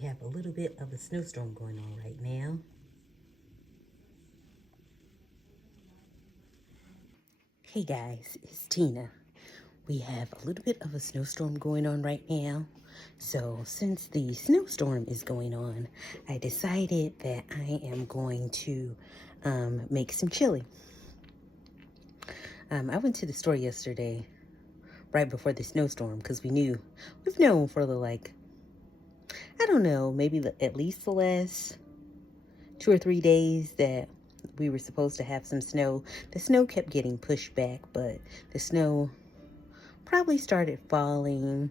We have a little bit of a snowstorm going on right now. Hey guys, it's Tina. We have a little bit of a snowstorm going on right now. So since the snowstorm is going on, I decided that I am going to make some chili. I went to the store yesterday right before the snowstorm because we've known for I don't know, maybe at least the last 2 or 3 days that we were supposed to have some snow. The snow kept getting pushed back, but the snow probably started falling,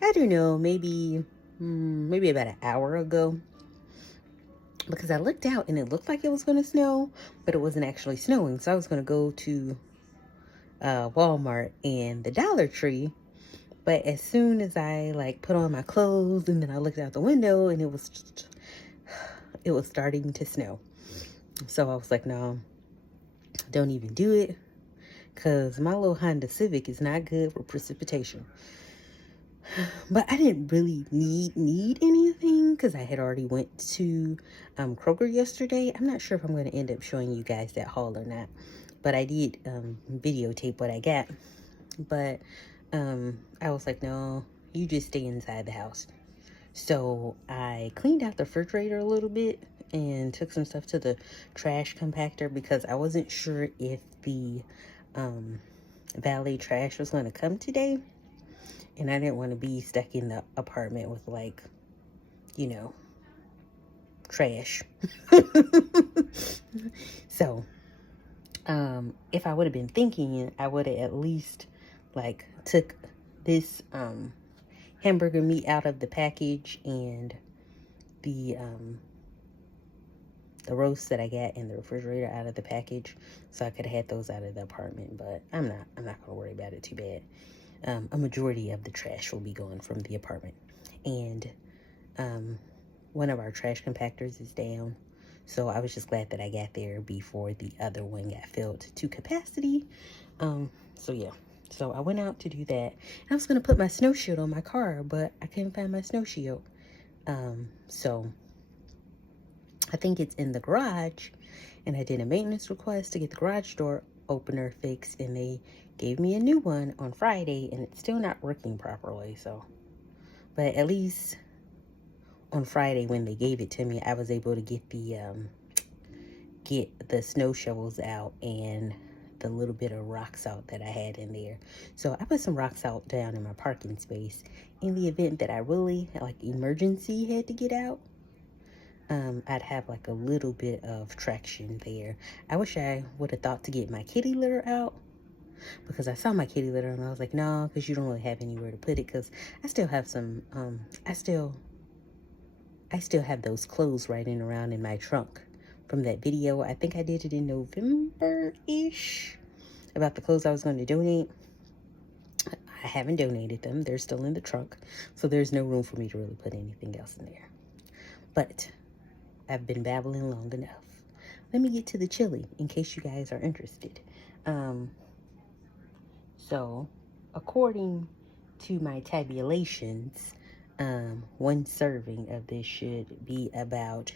I don't know, maybe about an hour ago, because I looked out and it looked like it was going to snow, but it wasn't actually snowing. So I was going to go to Walmart and the Dollar Tree, but as soon as I put on my clothes and then I looked out the window and it was starting to snow. So I was like, no, don't even do it, because my little Honda Civic is not good for precipitation. But I didn't really need anything because I had already went to Kroger yesterday. I'm not sure if I'm going to end up showing you guys that haul or not, but I did videotape what I got. But I was like, no, you just stay inside the house. So I cleaned out the refrigerator a little bit and took some stuff to the trash compactor because I wasn't sure if the valet trash was going to come today. And I didn't want to be stuck in the apartment with trash. So, if I would have been thinking, I would have at least took this hamburger meat out of the package and the roast that I got in the refrigerator out of the package, so I could have had those out of the apartment. But I'm not gonna worry about it too bad. A majority of the trash will be going from the apartment, and one of our trash compactors is down, so I was just glad that I got there before the other one got filled to capacity. So yeah, so I went out to do that. I was gonna put my snow shield on my car, but I couldn't find my snow shield. So I think it's in the garage, and I did a maintenance request to get the garage door opener fixed, and they gave me a new one on Friday, and it's still not working properly. So, but at least on Friday when they gave it to me, I was able to get the snow shovels out and the little bit of rock salt that I had in there. So I put some rock salt down in my parking space in the event that I really emergency had to get out. I'd have a little bit of traction there. I wish I would have thought to get my kitty litter out, because I saw my kitty litter and I was like, no, because you don't really have anywhere to put it, because I still have some, I still have those clothes riding around in my trunk from that video. I think I did it in November-ish about the clothes I was going to donate. I haven't donated them. They're still in the trunk, so there's no room for me to really put anything else in there. But I've been babbling long enough. Let me get to the chili in case you guys are interested. So according to my tabulations, one serving of this should be about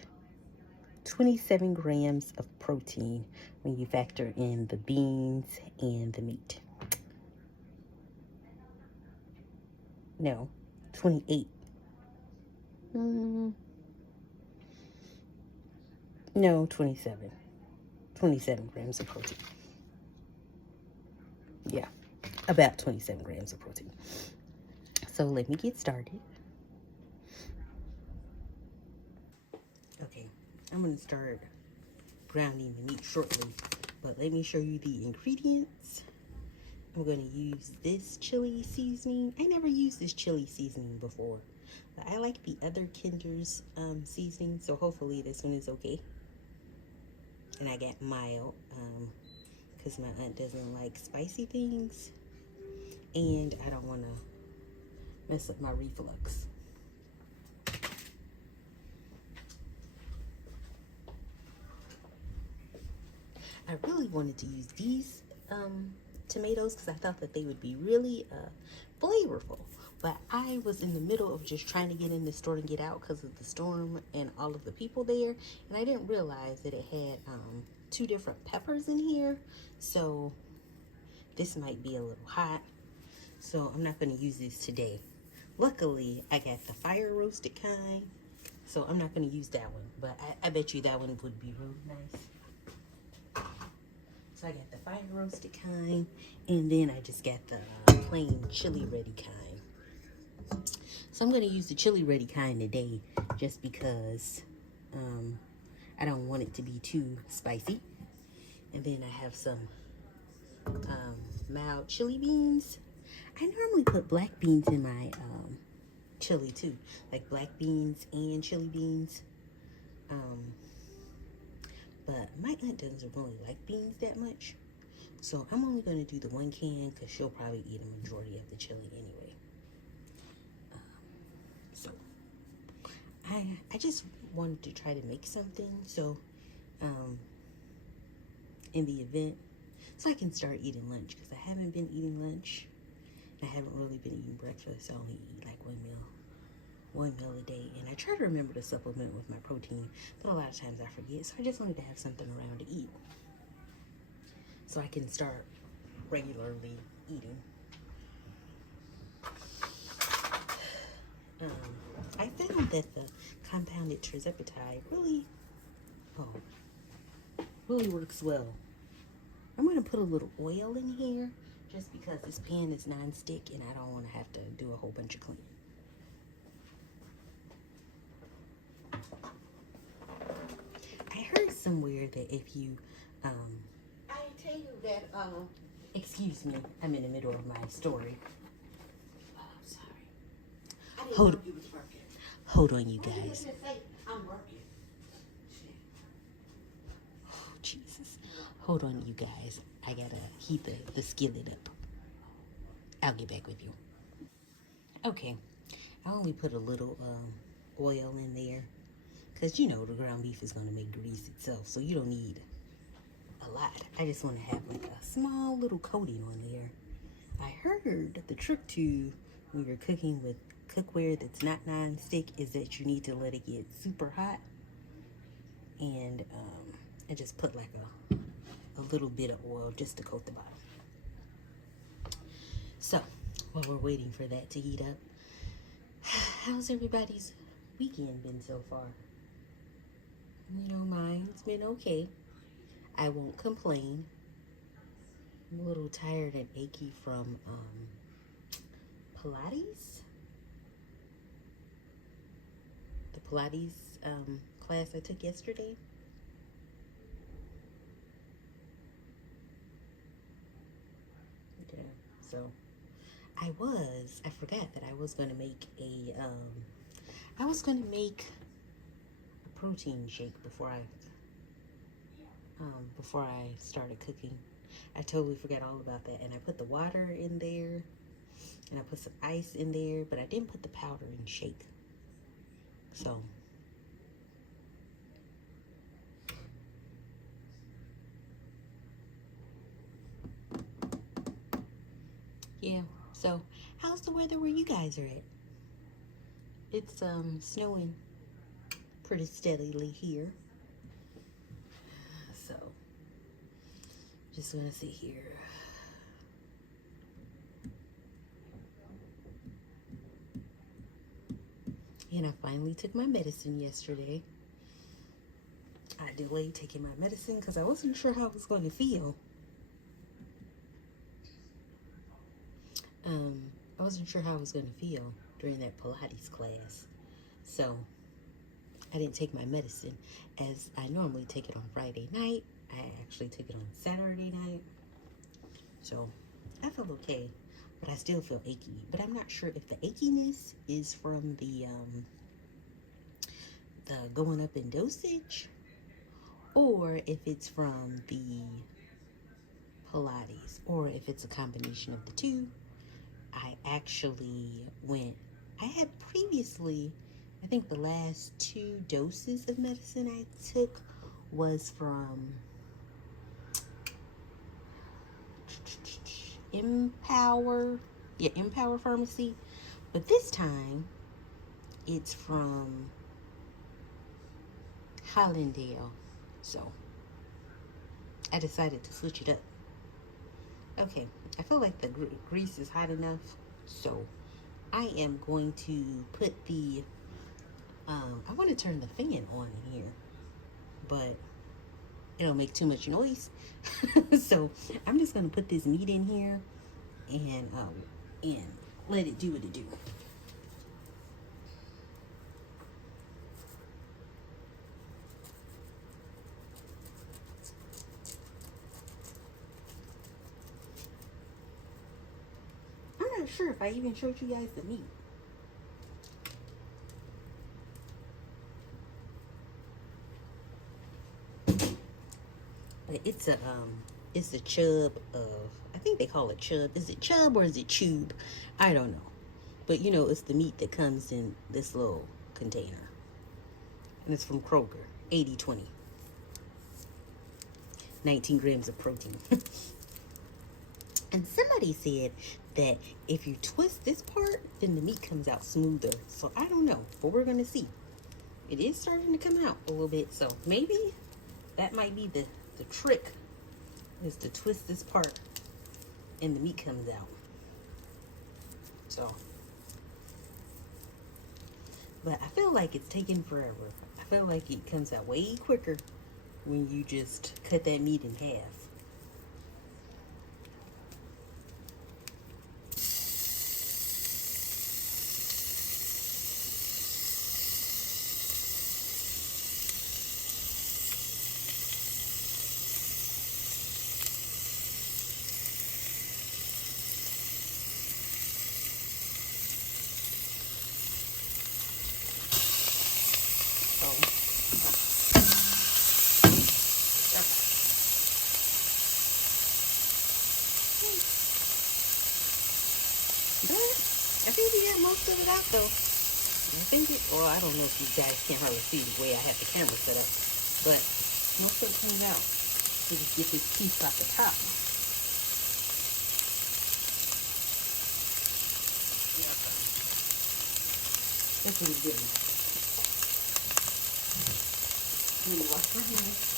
27 grams of protein when you factor in the beans and the meat. No, 28. No, 27. 27 grams of protein. Yeah, about 27 grams of protein. So let me get started. Okay, I'm going to start browning the meat shortly, but let me show you the ingredients. I'm going to use this chili seasoning. I never used this chili seasoning before, but I like the other Kinder's seasoning, so hopefully this one is okay. And I got mild, because my aunt doesn't like spicy things, and I don't want to mess up my reflux. I really wanted to use these tomatoes because I thought that they would be really flavorful, But I was in the middle of just trying to get in the store and get out because of the storm and all of the people there. And I didn't realize that it had 2 different peppers in here. So this might be a little hot. So I'm not going to use this today. Luckily, I got the fire roasted kind. So I'm not going to use that one. But I bet you that one would be really nice. So I got the fire roasted kind. And then I just got the plain chili ready kind. So I'm going to use the chili ready kind today just because I don't want it to be too spicy. And then I have some mild chili beans. I normally put black beans in my chili too, like black beans and chili beans. But my aunt doesn't really like beans that much. So I'm only going to do the 1 can because she'll probably eat a majority of the chili anyway. So I just wanted to try to make something so in the event, so I can start eating lunch because I haven't been eating lunch. I haven't really been eating breakfast. I only eat like one meal a day, and I try to remember to supplement with my protein, but a lot of times I forget. So I just wanted to have something around to eat so I can start regularly eating. I found that the compounded terzepatide really works well. I'm going to put a little oil in here just because this pan is non-stick and I don't want to have to do a whole bunch of cleaning. I heard somewhere that if you, I tell you that, excuse me, I'm in the middle of my story. Oh, sorry. Hold on, you guys. I'm working. Oh, Jesus. Hold on, you guys. I gotta heat the skillet up. I'll get back with you. Okay. I only put a little oil in there because you know the ground beef is going to make grease itself, so you don't need a lot. I just want to have like a small little coating on there. I heard the trick to when you're cooking with cookware that's not non-stick is that you need to let it get super hot, and I just put like a little bit of oil just to coat the bottom. So while we're waiting for that to heat up, how's everybody's weekend been so far? You know, mine's been okay. I won't complain. I'm a little tired and achy from Pilates. The Pilates class I took yesterday. Yeah, so I forgot that I was going to make a protein shake before I started cooking. I totally forgot all about that, and I put the water in there, and I put some ice in there, but I didn't put the powder in shake. So yeah. So how's the weather where you guys are at? It's snowing pretty steadily here. So just gonna sit here. And I finally took my medicine yesterday. I delayed taking my medicine because I wasn't sure how I was going to feel. I wasn't sure how I was going to feel during that Pilates class. So I didn't take my medicine as I normally take it on Friday night. I actually took it on Saturday night. So I feel okay, but I still feel achy. But I'm not sure if the achiness is from the going up in dosage or if it's from the Pilates or if it's a combination of the two. I had previously, I think the last 2 doses of medicine I took was from Empower Pharmacy, But this time, it's from Hollandale. So, I decided to switch it up. Okay, I feel like the grease is hot enough. So, I am going to put the, I want to turn the fan on in here, but it'll make too much noise. So, I'm just going to put this meat in here and let it do what it do. I'm not sure if I even showed you guys the meat. But it's a chub of, I think they call it chub. Is it chub or is it tube? I don't know. But you know, it's the meat that comes in this little container. And it's from Kroger, 80/20. 19 grams of protein. And somebody said that if you twist this part, then the meat comes out smoother. So I don't know, but we're gonna see. It is starting to come out a little bit, so maybe that might be the trick, is to twist this part and the meat comes out. So, but I feel like it's taking forever. I feel like it comes out way quicker when you just cut that meat in half. I think we got most of it out though. I think it, well, I don't know if you guys can hardly see the way I have the camera set up, but most of it came out. So just get this piece off the top. That's what it's doing. Let me wash my hands.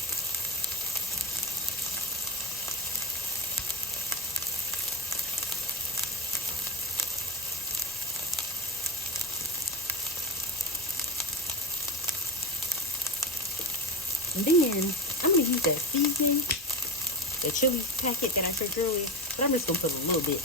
And then I'm going to use that seasoning, the chili packet that I showed you earlier, but I'm just going to put a little bit.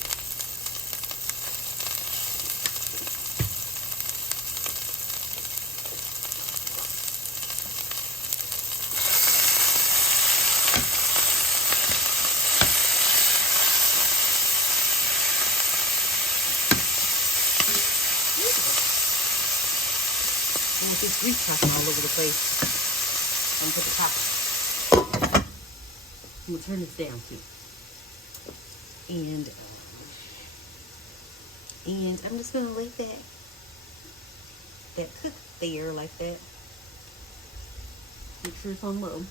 And with this grease popping all over the place, I'm going to put the top. I'm going to turn this down too. And I'm just going to let that cook there like that. Make sure it's on low.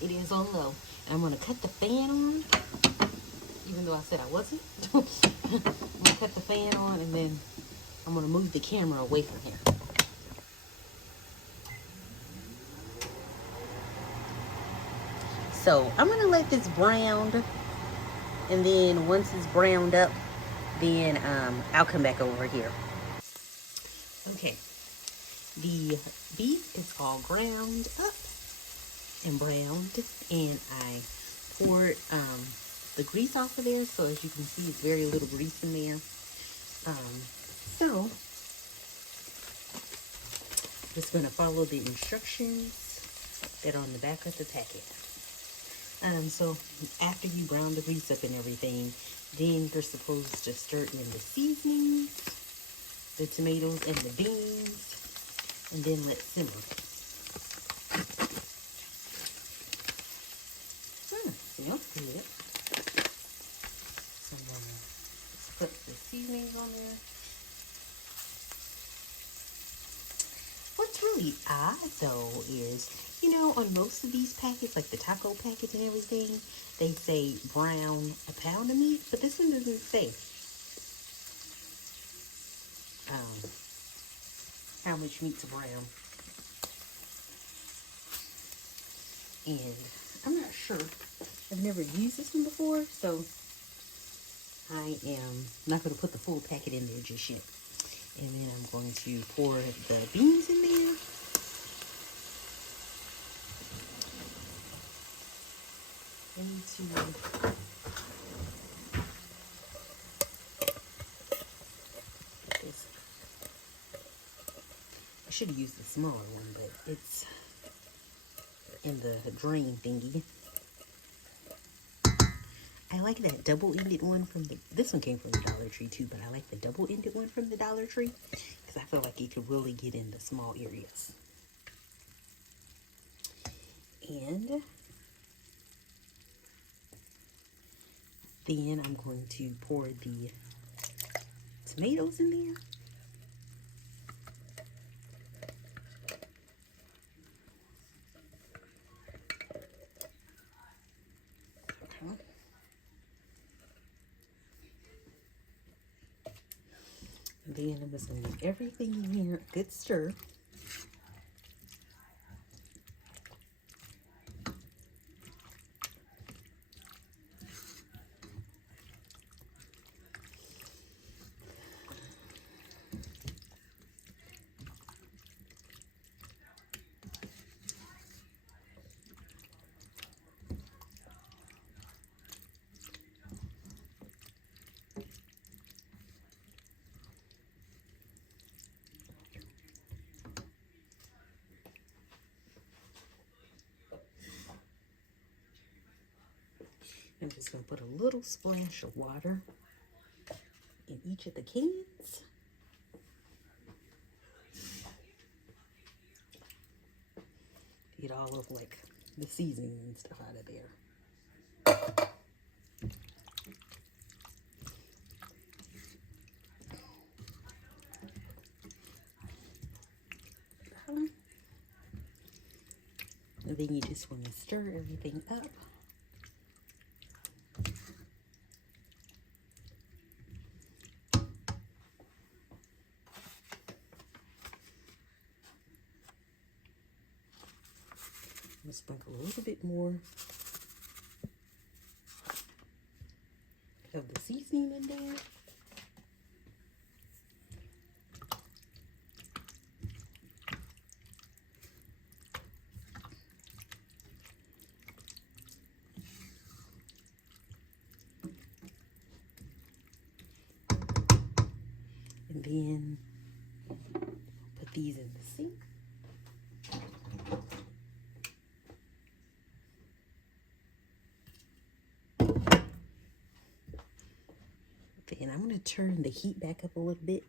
It is on low. And I'm going to cut the fan on, even though I said I wasn't. I'm going to cut the fan on, and then I'm going to move the camera away from here. So I'm going to let this brown, and then once it's browned up, then I'll come back over here. Okay, the beef is all ground up and browned, and I poured the grease off of there, so as you can see, it's very little grease in there. So just going to follow the instructions that are on the back of the packet. So after you brown the grease up and everything, then you're supposed to stir in the seasonings, the tomatoes and the beans, and then let simmer. Smells good. So I'm gonna put the seasonings on there. What's really odd though is, you know, on most of these packets, like the taco packets and everything, they say brown a pound of meat, but this one doesn't say. how much meat to brown. And I'm not sure. I've never used this one before, so I am not going to put the full packet in there just yet. And then I'm going to pour the beans in there. I should have used the smaller one, but it's in the drain thingy. I like that double-ended one from this one came from the Dollar Tree too, but I like the double-ended one from the Dollar Tree because I feel like it could really get in the small areas. And then I'm going to pour the tomatoes in there. And then I'm just going to give everything in here a good stir. I'm just going to put a little splash of water in each of the cans. Get all of like the seasoning and stuff out of there. And then you just want to stir everything up. Sprinkle a little bit more of the seasoning in there. And then put these in the sink. And I'm going to turn the heat back up a little bit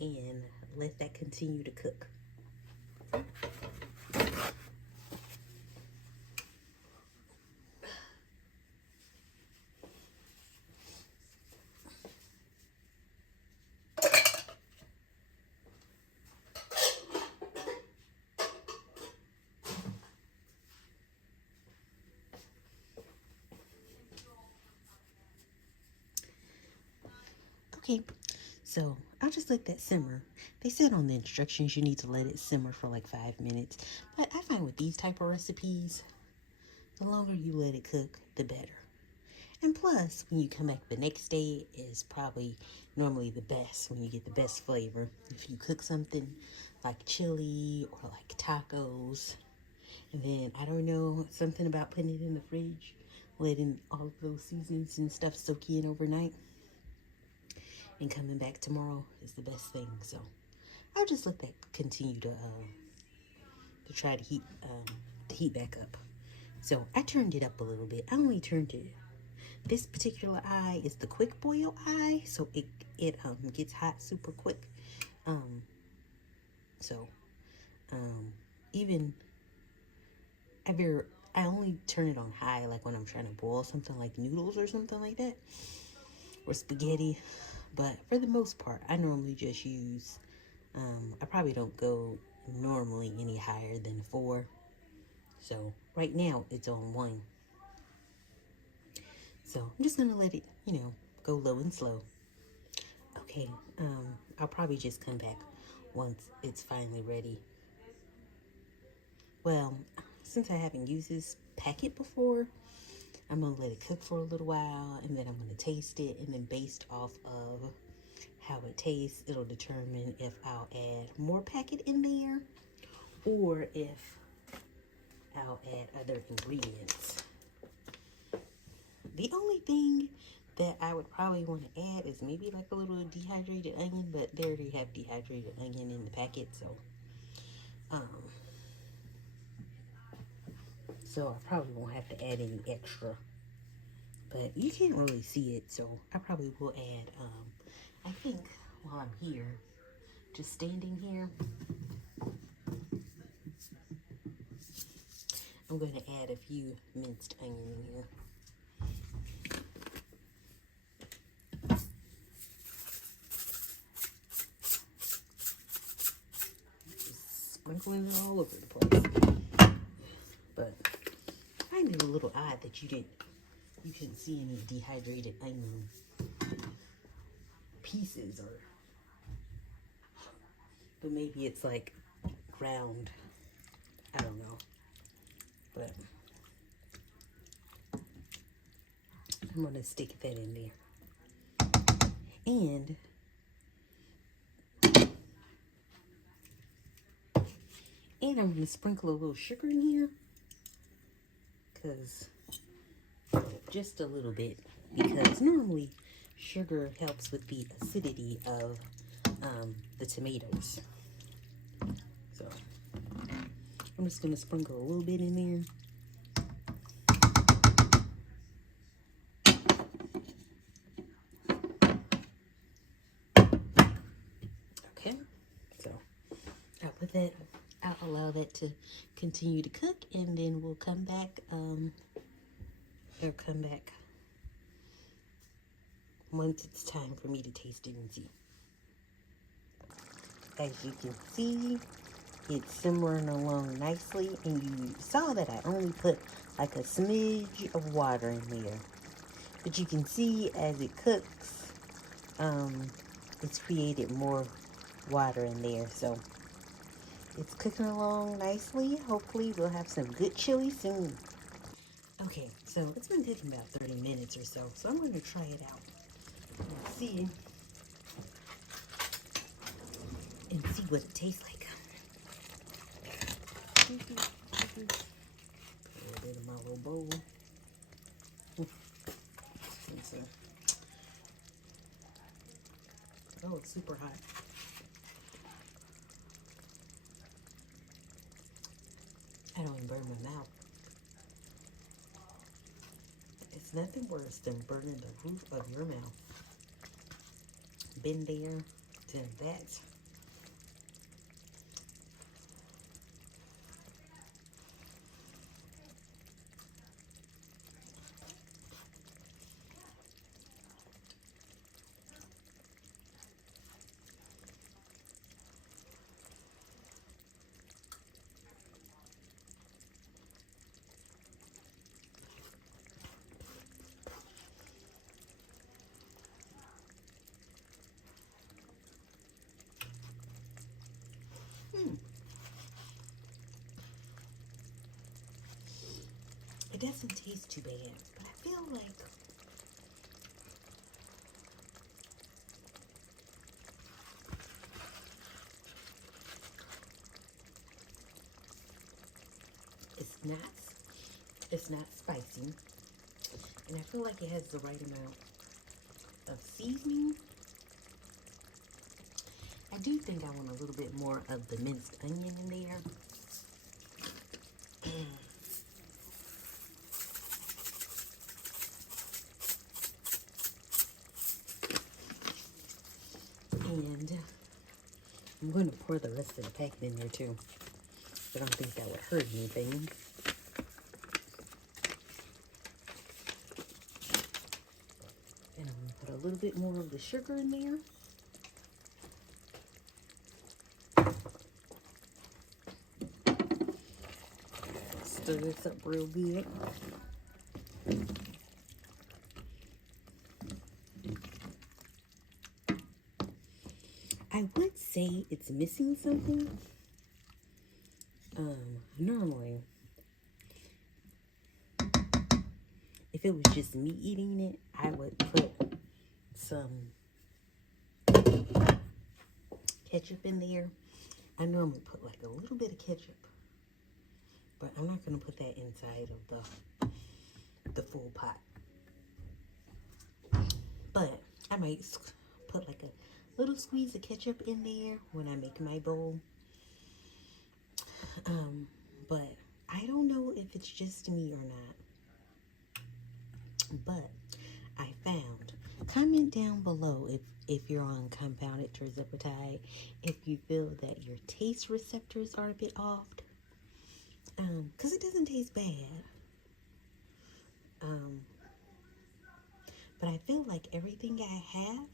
and let that continue to cook. Okay, so I'll just let that simmer. They said on the instructions you need to let it simmer for like 5 minutes. But I find with these type of recipes, the longer you let it cook, the better. And plus, when you come back the next day, is probably normally the best, when you get the best flavor. If you cook something like chili or like tacos, and then, I don't know, something about putting it in the fridge, letting all of those seasonings and stuff soak in overnight, and coming back tomorrow is the best thing. So I'll just let that continue to try to heat back up. So I turned it up a little bit. I only turned it. This particular eye is the quick boil eye, so it gets hot super quick. Even I only turn it on high like when I'm trying to boil something like noodles or something like that, or spaghetti. But for the most part, I normally just use, I probably don't go normally any higher than 4. So right now it's on 1. So I'm just going to let it, go low and slow. Okay, I'll probably just come back once it's finally ready. Well, since I haven't used this packet before, I'm gonna let it cook for a little while, and then I'm gonna taste it, and then based off of how it tastes, it'll determine if I'll add more packet in there or if I'll add other ingredients. The only thing that I would probably want to add is maybe like a little dehydrated onion, but they already have dehydrated onion in the packet, um, so I probably won't have to add any extra. But you can't really see it, so I probably will add, I think while I'm here, just standing here, I'm going to add a few minced onion in here. Just sprinkling it all over the place. But I find it a little odd that you couldn't see any dehydrated onion pieces, but maybe it's like ground. I don't know. But I'm gonna stick that in there. And I'm gonna sprinkle a little sugar in here, because just a little bit, because normally sugar helps with the acidity of the tomatoes. So I'm just gonna sprinkle a little bit in there. Okay, so I'll allow that to continue to cook, and then we'll come back, once it's time for me to taste it and see. As you can see, it's simmering along nicely, and you saw that I only put like a smidge of water in there. But you can see as it cooks, it's created more water in there. So it's cooking along nicely. Hopefully we'll have some good chili soon. Okay, so it's been cooking about 30 minutes or so. So I'm going to try it out and see what it tastes like. A little bit of my little bowl. Oh, it's super hot. I don't even burn my mouth. It's nothing worse than burning the roof of your mouth. Been there, done that. It doesn't taste too bad, but I feel like it's not spicy, and I feel like it has the right amount of seasoning. I do think I want a little bit more of the minced onion in there. And I'm going to pour the rest of the packet in there too. I don't think that would hurt anything. And I'm going to put a little bit more of the sugar in there. Stir this up real good. it's missing something. Normally, if it was just me eating it, I would put some ketchup in there. I normally put like a little bit of ketchup, but I'm not going to put that inside of the full pot. But I might put like a little squeeze of ketchup in there when I make my bowl. But I don't know if it's just me or not. But I found, comment down below if you're on compounded terzepatide, if you feel that your taste receptors are a bit off. Because it doesn't taste bad. But I feel like everything I have,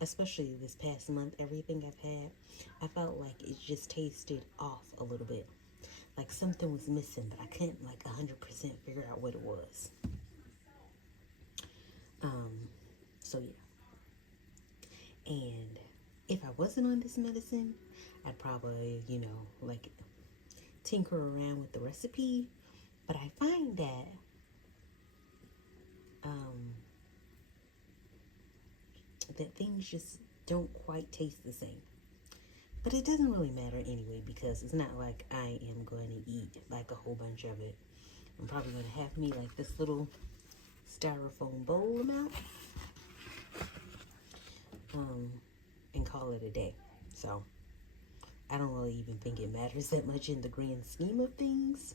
especially this past month, everything I've had, I felt like it just tasted off a little bit. Like something was missing, but I couldn't like 100% figure out what it was. So yeah. And if I wasn't on this medicine, I'd probably, like tinker around with the recipe. But I find that that things just don't quite taste the same. But it doesn't really matter anyway, because it's not like I am going to eat like a whole bunch of it. I'm probably going to have me like this little styrofoam bowl amount and call it a day. So I don't really even think it matters that much in the grand scheme of things.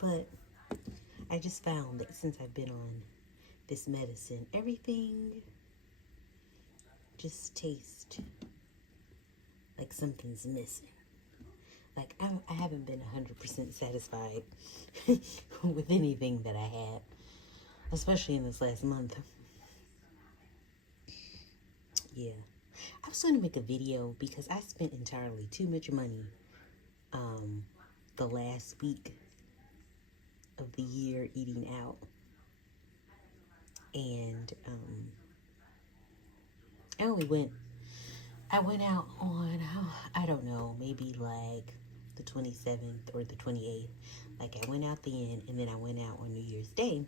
But I just found that since I've been on this medicine, everything just tastes like something's missing. Like I haven't been 100% satisfied with anything that I had, especially in this last month. Yeah. I was going to make a video because I spent entirely too much money the last week of the year eating out. And I went out on, I don't know, maybe like the 27th or the 28th. Like I went out then, and then I went out on New Year's Day.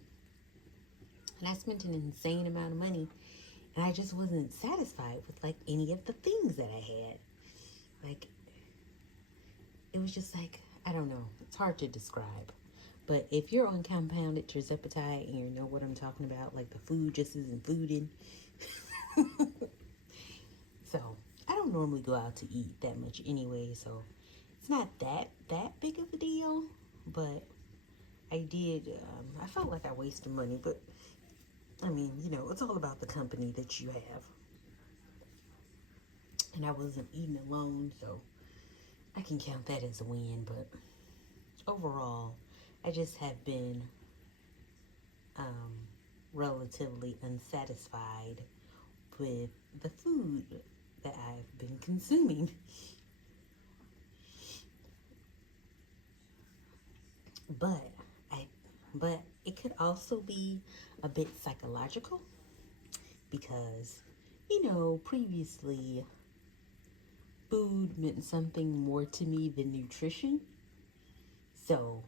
And I spent an insane amount of money. And I just wasn't satisfied with like any of the things that I had. Like, it was just like, I don't know. It's hard to describe. But if you're on compounded terzepatide and you know what I'm talking about, like the food just isn't fooding. So I don't normally go out to eat that much anyway, so it's not that big of a deal. But I did, I felt like I wasted money, but I mean, it's all about the company that you have. And I wasn't eating alone, so I can count that as a win. But overall, I just have been relatively unsatisfied with the food that I've been consuming. But it could also be a bit psychological, because previously food meant something more to me than nutrition. So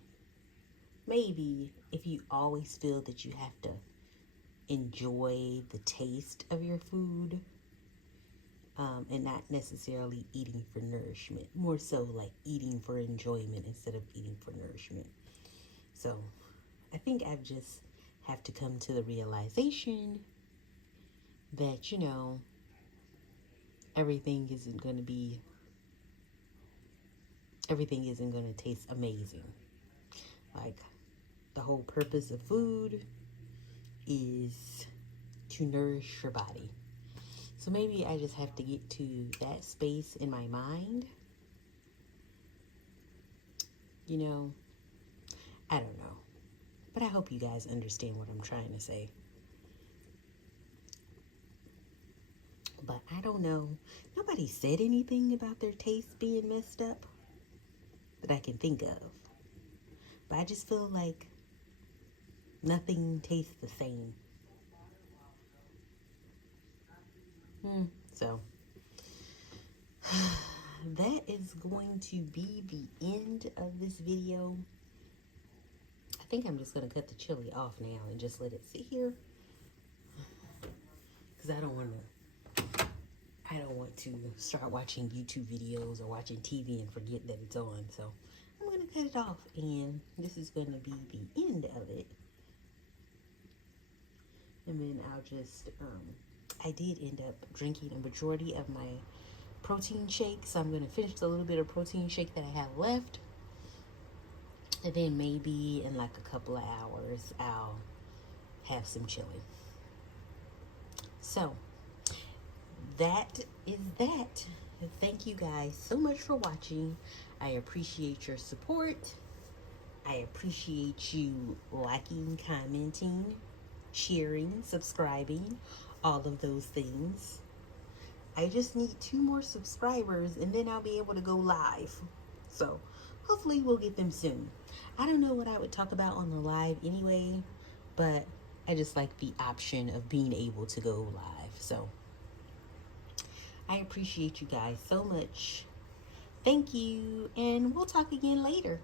maybe if you always feel that you have to enjoy the taste of your food, and not necessarily eating for nourishment, more so like eating for enjoyment instead of eating for nourishment. So I think I've just have to come to the realization that, everything isn't going to taste amazing. Like, the whole purpose of food is to nourish your body. So maybe I just have to get to that space in my mind. I don't know. But I hope you guys understand what I'm trying to say. But I don't know. Nobody said anything about their taste being messed up that I can think of. But I just feel like nothing tastes the same. So that is going to be the end of this video. I think I'm just going to cut the chili off now and just let it sit here, because I don't want to start watching YouTube videos or watching TV and forget that it's on. So I'm going to cut it off, and this is going to be the end of it. And then I'll just, I did end up drinking a majority of my protein shake, so I'm going to finish the little bit of protein shake that I have left. And then maybe in like a couple of hours, I'll have some chili. So that is that. Thank you guys so much for watching. I appreciate your support. I appreciate you liking, commenting, sharing, subscribing, all of those things. I just need 2 more subscribers and then I'll be able to go live. So hopefully we'll get them soon. I don't know what I would talk about on the live anyway, but I just like the option of being able to go live. So I appreciate you guys so much. Thank you, and we'll talk again later.